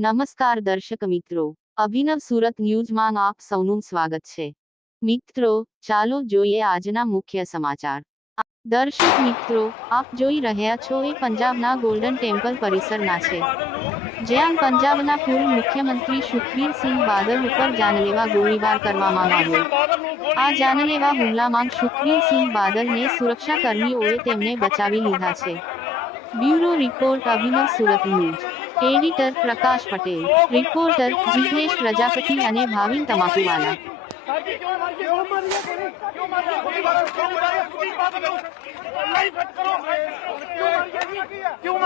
નમસ્કાર દર્શક મિત્રો, અભિનવ સુરત ન્યૂઝમાં આપ સૌનું સ્વાગત છે। મિત્રો, ચાલો જોઈએ આજના મુખ્ય સમાચાર। દર્શક મિત્રો, આપ જોઈ રહ્યા છો એ પંજાબના ગોલ્ડન ટેમ્પલ પરિસરના છે, જ્યાં પંજાબના પૂર્વ મુખ્યમંત્રી સુખબીરસિંહ બાદલ ઉપર જાનલેવા ગોળીબાર કરવામાં આવ્યો। આ જાનલેવા હુમલામાં સુખબીરસિંહ બાદલને સુરક્ષાકર્મીઓએ તેમને બચાવી લીધા છે। બ્યુરો રિપોર્ટ અભિનવ સુરત ન્યૂઝ। एडिटर प्रकाश पटेल, रिपोर्टर जिग्नेश प्रजापति अने भाविन तमाकुवाला। क्यों